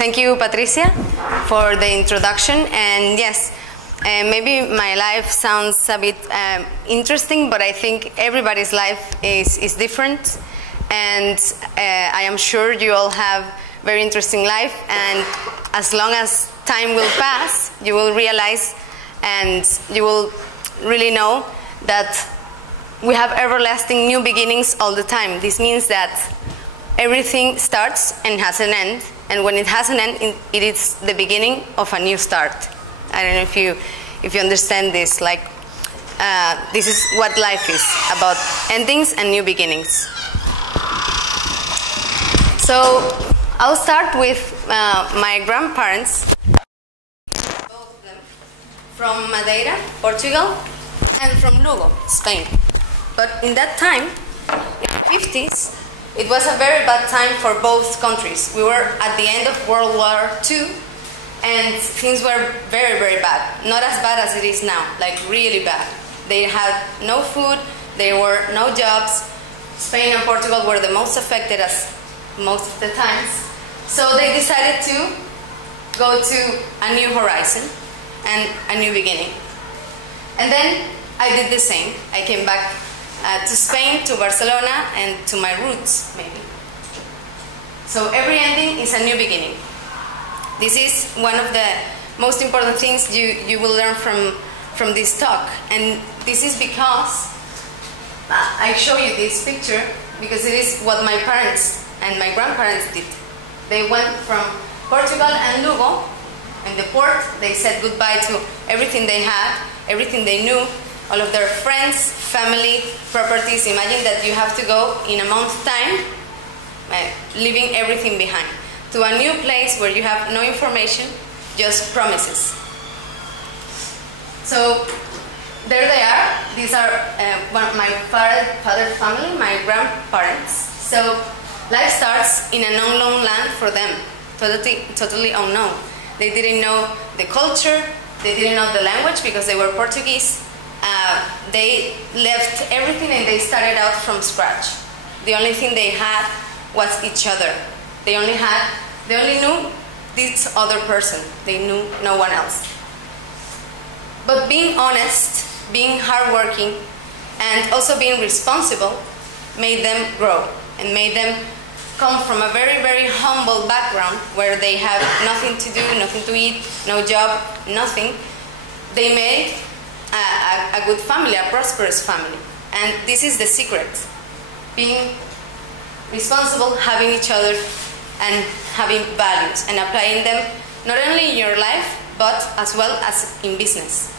Thank you, Patricia, for the introduction. And yes, maybe my life sounds a bit interesting, but I think everybody's life is different. And I am sure you all have very interesting life. And as long as time will pass, you will realize and you will really know that we have everlasting new beginnings all the time. This means that everything starts and has an end. And when it has an end, it is the beginning of a new start. I don't know if you understand this. Like, this is what life is about: endings and new beginnings. So I'll start with my grandparents, both of them, from Madeira, Portugal, and from Lugo, Spain. But in that time, in the 50s, it was a very bad time for both countries. We were at the end of World War II, and things were very, very bad. Not as bad as it is now, like really bad. They had no food, there were no jobs. Spain and Portugal were the most affected as most of the times. So they decided to go to a new horizon and a new beginning. And then I did the same. I came back to Spain, to Barcelona, and to my roots, maybe. So every ending is a new beginning. This is one of the most important things you will learn from this talk. And this is because I show you this picture because it is what my parents and my grandparents did. They went from Portugal and Lugo. In the port, they said goodbye to everything they had, everything they knew, all of their friends, family, properties. Imagine that you have to go in a month's time, leaving everything behind, to a new place where you have no information, just promises. So there they are. These are my father's family, my grandparents. So life starts in an unknown land for them, totally unknown. They didn't know the culture, they didn't know the language because they were Portuguese. They left everything and they started out from scratch. The only thing they had was each other. They only knew this other person. They knew no one else. But being honest, being hardworking, and also being responsible made them grow and made them come from a very, very humble background where they have nothing to do, nothing to eat, no job, nothing. They made a good family, a prosperous family. And this is the secret. Being responsible, having each other, and having values, and applying them not only in your life, but as well as in business.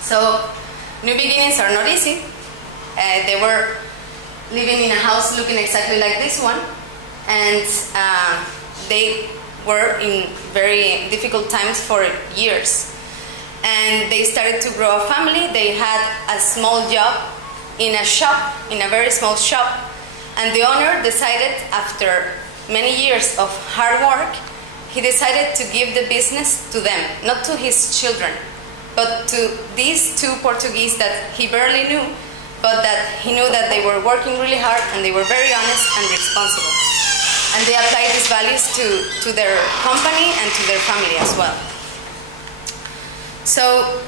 So, new beginnings are not easy. They were living in a house looking exactly like this one, and they were in very difficult times for years. And they started to grow a family. They had a small job in a shop, in a very small shop, and the owner decided, after many years of hard work, he decided to give the business to them, not to his children, but to these two Portuguese that he barely knew, but that he knew that they were working really hard and they were very honest and responsible. And they applied these values to their company and to their family as well. So,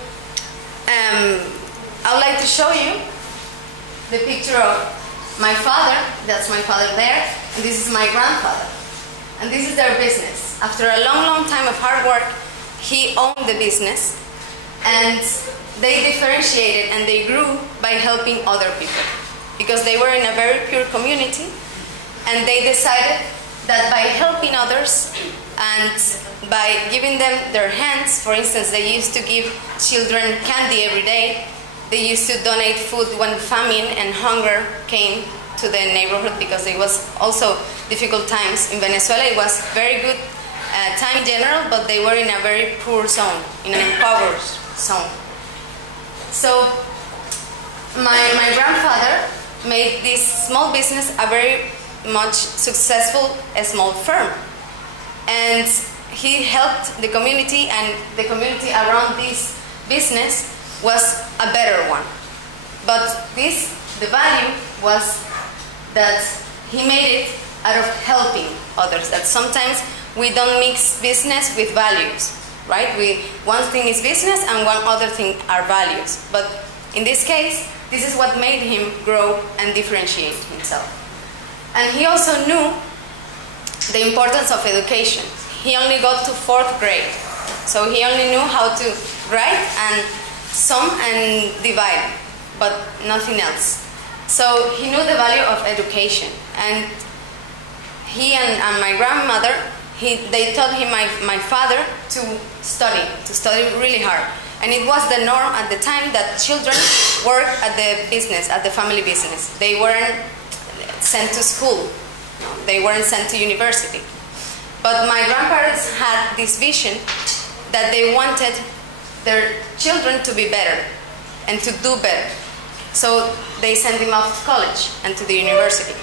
I would like to show you the picture of my father. That's my father there, and this is my grandfather. And this is their business. After a long, long time of hard work, he owned the business, and they differentiated and they grew by helping other people, because they were in a very pure community, and they decided that by helping others and by giving them their hands, for instance, they used to give children candy every day. They used to donate food when famine and hunger came to the neighborhood, because it was also difficult times. In Venezuela, it was very good time in general, but they were in a very poor zone, in an impoverished zone. So my grandfather made this small business a very much successful small firm. And he helped the community, and the community around this business was a better one. But the value was that he made it out of helping others. That sometimes we don't mix business with values, right? One thing is business and one other thing are values. But in this case, this is what made him grow and differentiate himself. And he also knew the importance of education. He only got to 4th grade. So he only knew how to write and sum and divide, but nothing else. So he knew the value of education. And he and my grandmother, they taught him, my father, to study really hard. And it was the norm at the time that children worked at the business, at the family business. They weren't sent to school. No, they weren't sent to university. But my grandparents had this vision that they wanted their children to be better and to do better. So they sent him off to college and to the university.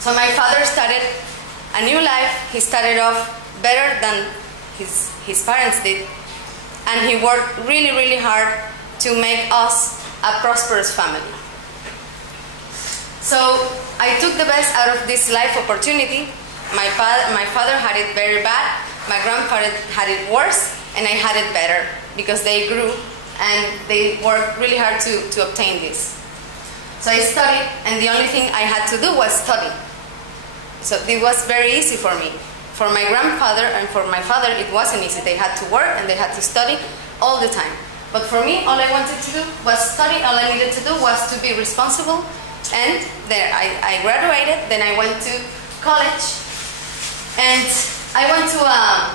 So my father started a new life. He started off better than his parents did. And he worked really, really hard to make us a prosperous family. So I took the best out of this life opportunity. My father had it very bad. My grandfather had it worse, and I had it better because they grew and they worked really hard to obtain this. So I studied, and the only thing I had to do was study. So it was very easy for me. For my grandfather and for my father, it wasn't easy. They had to work and they had to study all the time. But for me, all I wanted to do was study. All I needed to do was to be responsible. And there, I graduated. Then I went to college. And I went to a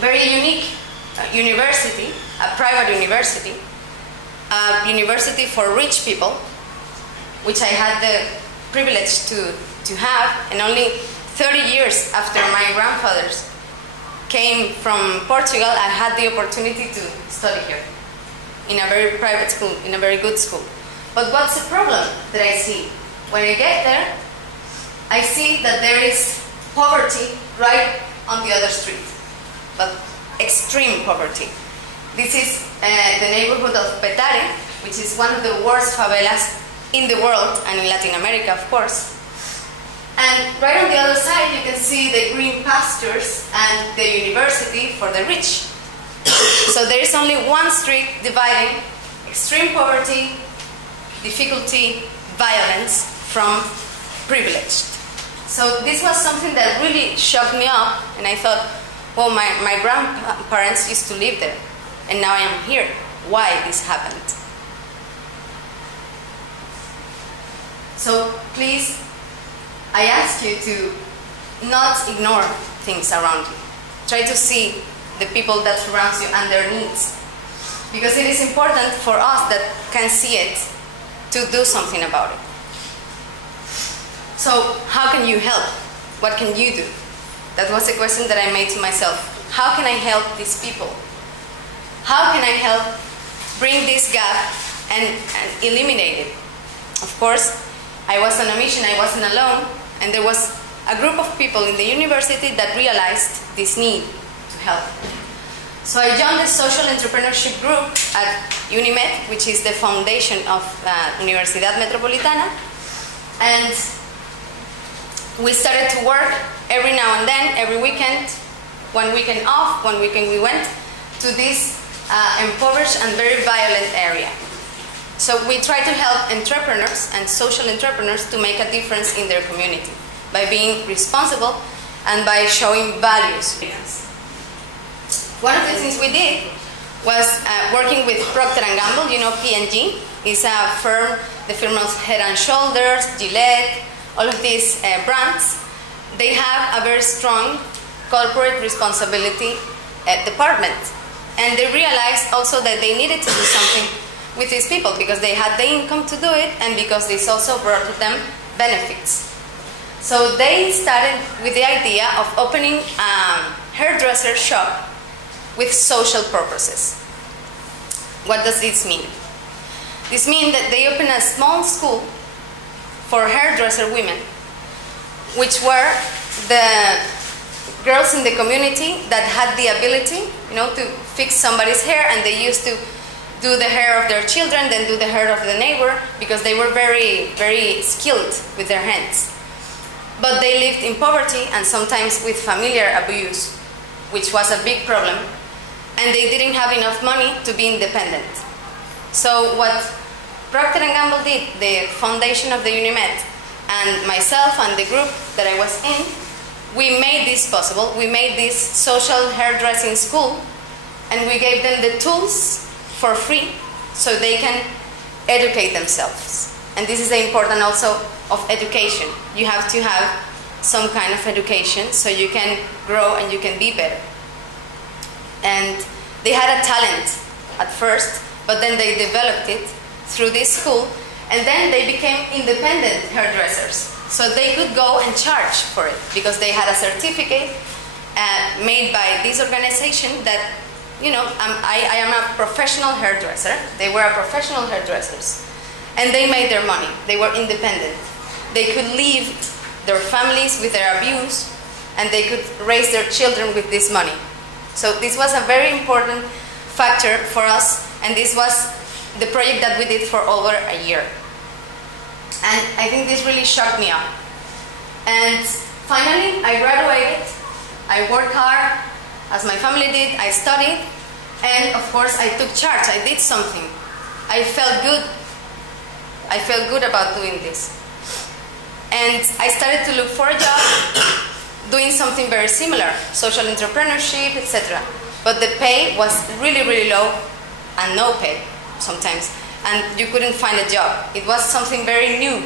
very unique university, a private university, a university for rich people, which I had the privilege to have. And only 30 years after my grandfathers came from Portugal, I had the opportunity to study here in a very private school, in a very good school. But what's the problem that I see? When I get there, I see that there is poverty right on the other street, but extreme poverty. This is the neighborhood of Petare, which is one of the worst favelas in the world and in Latin America, of course. And right on the other side, you can see the green pastures and the university for the rich. So there is only one street dividing extreme poverty, difficulty, violence from privileged. So this was something that really shocked me up, and I thought, well, my grandparents used to live there, and now I am here. Why this happened? So please, I ask you to not ignore things around you. Try to see the people that surround you and their needs. Because it is important for us that can see it to do something about it. So how can you help? What can you do? That was a question that I made to myself. How can I help these people? How can I help bring this gap and eliminate it? Of course, I was on a mission, I wasn't alone, and there was a group of people in the university that realized this need to help. So I joined the social entrepreneurship group at UNIMED, which is the foundation of Universidad Metropolitana, and we started to work every now and then, every weekend, one weekend off, one weekend we went to this impoverished and very violent area. So we try to help entrepreneurs and social entrepreneurs to make a difference in their community by being responsible and by showing values. One of the things we did was working with Procter & Gamble. You know, P&G is a firm, the firm of Head & Shoulders, Gillette, all of these brands. They have a very strong corporate responsibility department. And they realized also that they needed to do something with these people because they had the income to do it and because this also brought them benefits. So they started with the idea of opening a hairdresser shop with social purposes. What does this mean? This means that they opened a small school for hairdresser women, which were the girls in the community that had the ability, to fix somebody's hair, and they used to do the hair of their children, then do the hair of the neighbor, because they were very, very skilled with their hands. but they lived in poverty and sometimes with familiar abuse, which was a big problem, and they didn't have enough money to be independent. So what Procter & Gamble did, the foundation of the UNIMED, and myself and the group that I was in, we made this possible. We made this social hairdressing school, and we gave them the tools for free so they can educate themselves. And this is the importance also of education. You have to have some kind of education so you can grow and you can be better. And they had a talent at first, but then they developed it through this school, and then they became independent hairdressers. So they could go and charge for it because they had a certificate made by this organization that, you know, I am a professional hairdresser. They were professional hairdressers. And they made their money. They were independent. They could leave their families with their abuse, and they could raise their children with this money. So this was a very important factor for us, and this was the project that we did for over a year. And I think this really shocked me up. And finally, I graduated. I worked hard, as my family did. I studied, and of course, I took charge. I did something. I felt good. I felt good about doing this. And I started to look for a job doing something very similar, social entrepreneurship, etc. But the pay was really, really low, and no pay sometimes. And you couldn't find a job. It was something very new.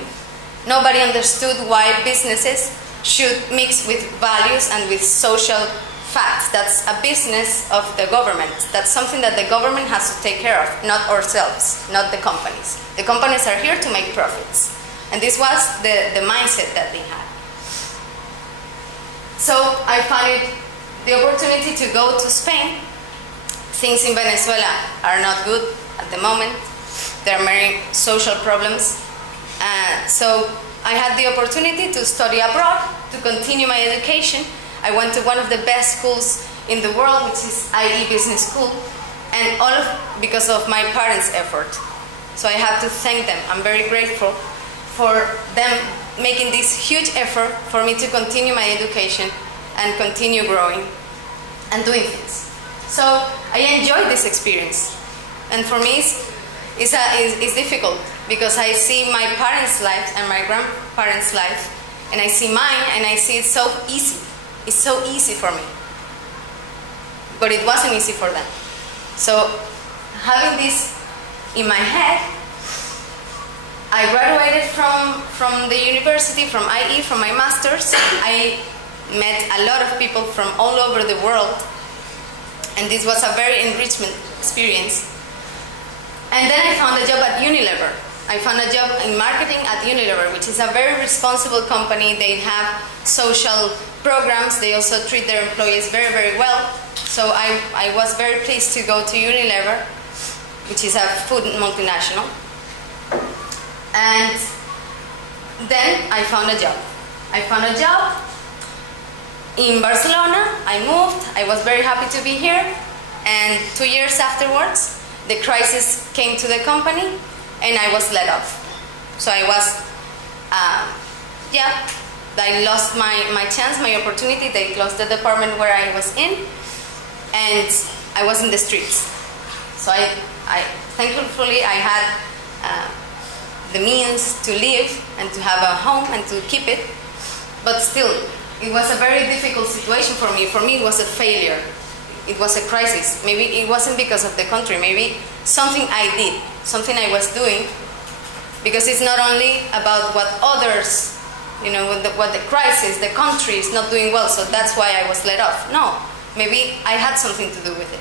Nobody understood why businesses should mix with values and with social facts. That's a business of the government. That's something that the government has to take care of, not ourselves, not the companies. The companies are here to make profits. And this was the mindset that they had. So I found the opportunity to go to Spain. Things in Venezuela are not good at the moment. There are many social problems. So I had the opportunity to study abroad, to continue my education. I went to one of the best schools in the world, which is IE Business School, and all because of my parents' effort. So I have to thank them. I'm very grateful for them making this huge effort for me to continue my education and continue growing and doing things. So I enjoyed this experience. And for me, it's difficult because I see my parents' lives and my grandparents' life, and I see mine, and I see it's so easy. It's so easy for me. But it wasn't easy for them. So having this in my head, I graduated from the university, from IE, from my master's. I met a lot of people from all over the world, and this was a very enrichment experience. And then I found a job at Unilever. I found a job in marketing at Unilever, which is a very responsible company. They have social programs. They also treat their employees very, very well. So I was very pleased to go to Unilever, which is a food multinational. And then I found a job. I found a job in Barcelona. I moved. I was very happy to be here. And 2 years afterwards, the crisis came to the company, and I was let off. So I was, I lost my chance, my opportunity. They closed the department where I was in, and I was in the streets. So I thankfully, I had the means to live and to have a home and to keep it. But still, it was a very difficult situation for me. For me, it was a failure. It was a crisis. Maybe it wasn't because of the country. Maybe something I did, something I was doing, because it's not only about what others, what the crisis, the country is not doing well, so that's why I was let off. No, maybe I had something to do with it.